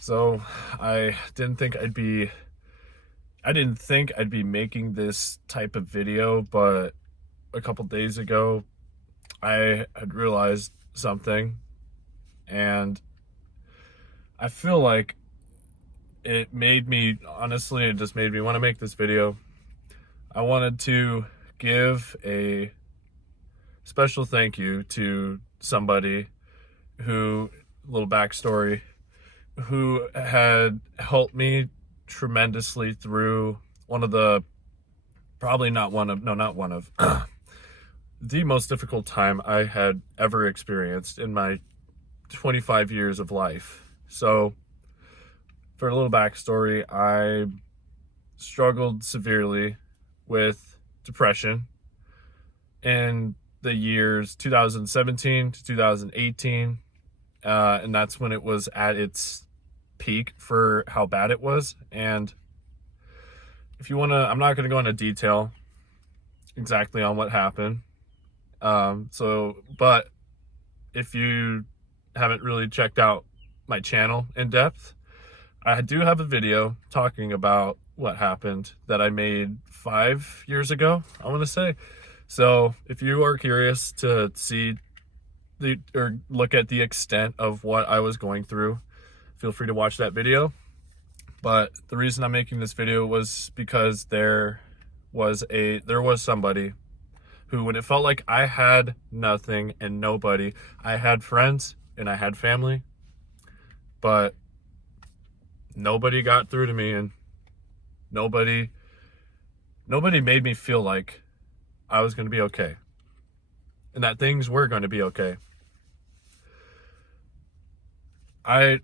So I didn't think I'd be making this type of video, but a couple days ago I had realized something, and I feel like it just made me want to make this video. I wanted to give a special thank you to somebody who, little backstory, who had helped me tremendously through one of the probably not one of no not one of the most difficult time I had ever experienced in my 25 years of life. So for a little backstory, I struggled severely with depression in the years 2017 to 2018, and that's when it was at its peak for how bad it was. And if you want to, I'm not going to go into detail exactly on what happened. But if you haven't really checked out my channel in depth, I do have a video talking about what happened that I made 5 years ago, I want to say. So if you are curious to see or look at the extent of what I was going through, feel free to watch that video. But the reason I'm making this video was because there was somebody who, when it felt like I had nothing and nobody, I had friends and I had family, but nobody got through to me, and nobody made me feel like I was going to be okay and that things were going to be okay. I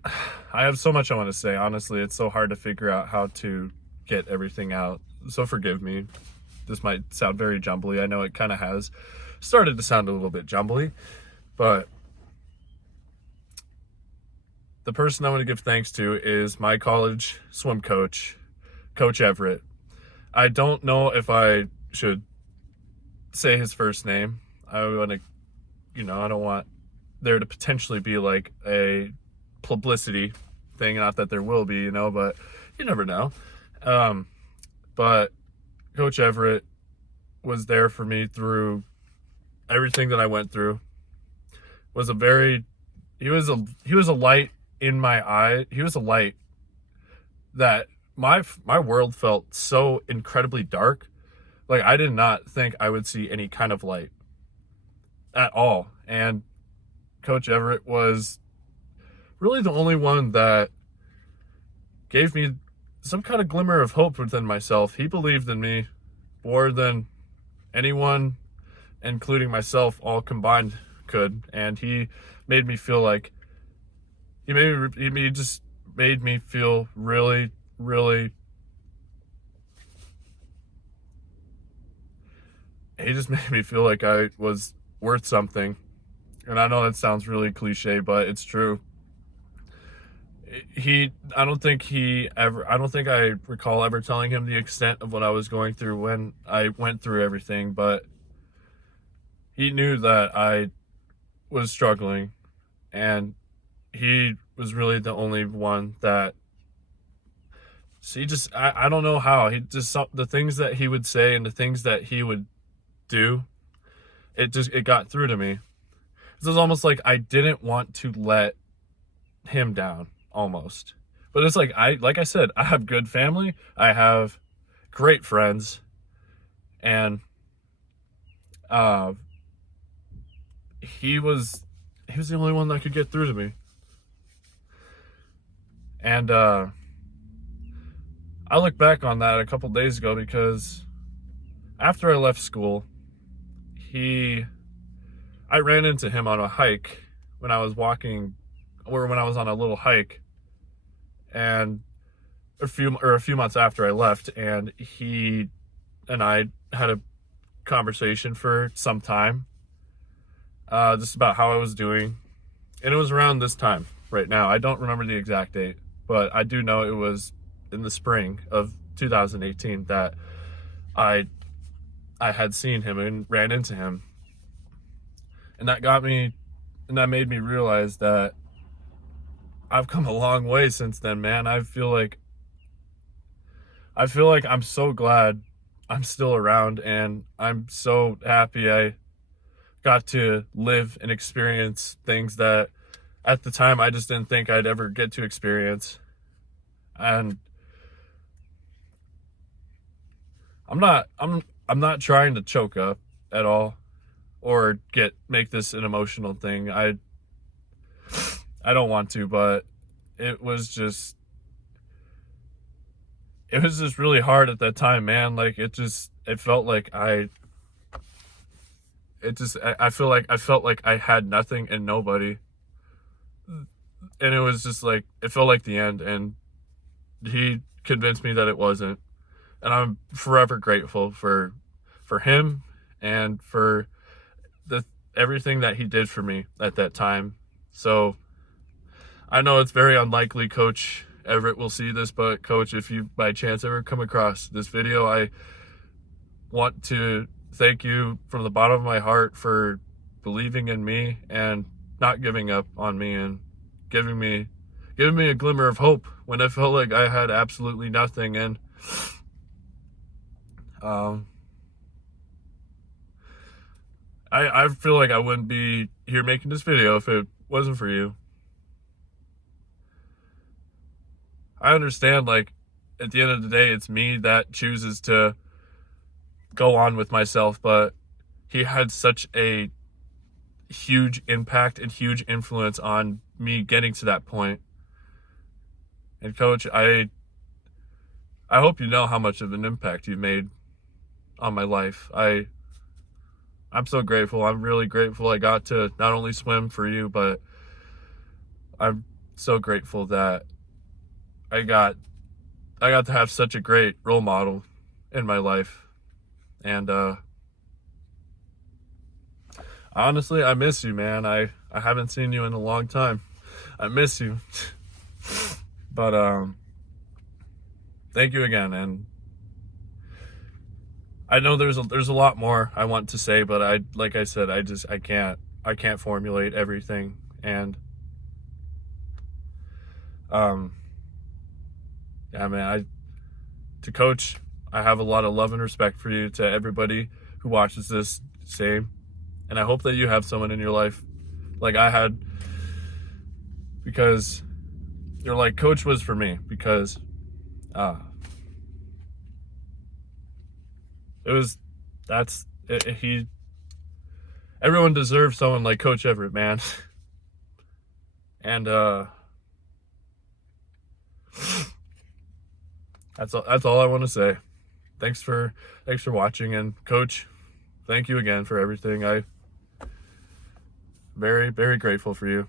have so much I want to say. Honestly, it's so hard to figure out how to get everything out. So forgive me. This might sound very jumbly. I know it kind of has started to sound a little bit jumbly, but the person I want to give thanks to is my college swim coach, Coach Everett. I don't know if I should say his first name. I want to, I don't want there to potentially be like a publicity thing. Not that there will be, but you never know. But Coach Everett was there for me through everything that I went through. He was a light in my eye. He was a light that my world felt so incredibly dark. Like, I did not think I would see any kind of light at all. And Coach Everett was really the only one that gave me some kind of glimmer of hope within myself. He believed in me more than anyone, including myself, all combined could. And he made me feel like he just made me feel really, really, he just made me feel like I was worth something. And I know that sounds really cliche, but it's true. I don't think I recall ever telling him the extent of what I was going through when I went through everything, but he knew that I was struggling, and he was really the only one that, so I don't know how, the things that he would say and the things that he would do, it got through to me. It was almost like I didn't want to let him down, almost. But it's like I said, I have good family, I have great friends, and he was the only one that could get through to me. And I look back on that a couple days ago because after I left school, I ran into him on a hike when I was on a little hike, and a few months after I left, and he and I had a conversation for some time, just about how I was doing. And it was around this time right now. I don't remember the exact date, but I do know it was in the spring of 2018 that I had seen him and ran into him. And that made me realize that I've come a long way since then, man. I feel like I'm so glad I'm still around, and I'm so happy I got to live and experience things that at the time I just didn't think I'd ever get to experience. And I'm not trying to choke up at all or make this an emotional thing. I don't want to, but it was just it was just really hard at that time, man. Like it felt like I felt like I had nothing and nobody. And it was just like it felt like the end, and he convinced me that it wasn't. And I'm forever grateful for him and for the everything that he did for me at that time. So I know it's very unlikely Coach Everett will see this, but Coach, if you by chance ever come across this video, I want to thank you from the bottom of my heart for believing in me and not giving up on me, and giving me a glimmer of hope when I felt like I had absolutely nothing. And I feel like I wouldn't be here making this video if it wasn't for you. I understand, like, at the end of the day, it's me that chooses to go on with myself, but he had such a huge impact and huge influence on me getting to that point. And Coach, I hope you know how much of an impact you've made on my life. I'm so grateful. I'm really grateful I got to not only swim for you, but I'm so grateful that I got to have such a great role model in my life. And honestly, I miss you, man. I haven't seen you in a long time. I miss you. But thank you again. And I know there's a lot more I want to say, but like I said, I can't formulate everything. And yeah, man, to Coach, I have a lot of love and respect for you. To everybody who watches this, same. And I hope that you have someone in your life like I had, because you're like Coach was for me, because it was that's it, he everyone deserves someone like Coach Everett, man. And that's all I want to say. Thanks for watching, and Coach, thank you again for everything. I very, very grateful for you.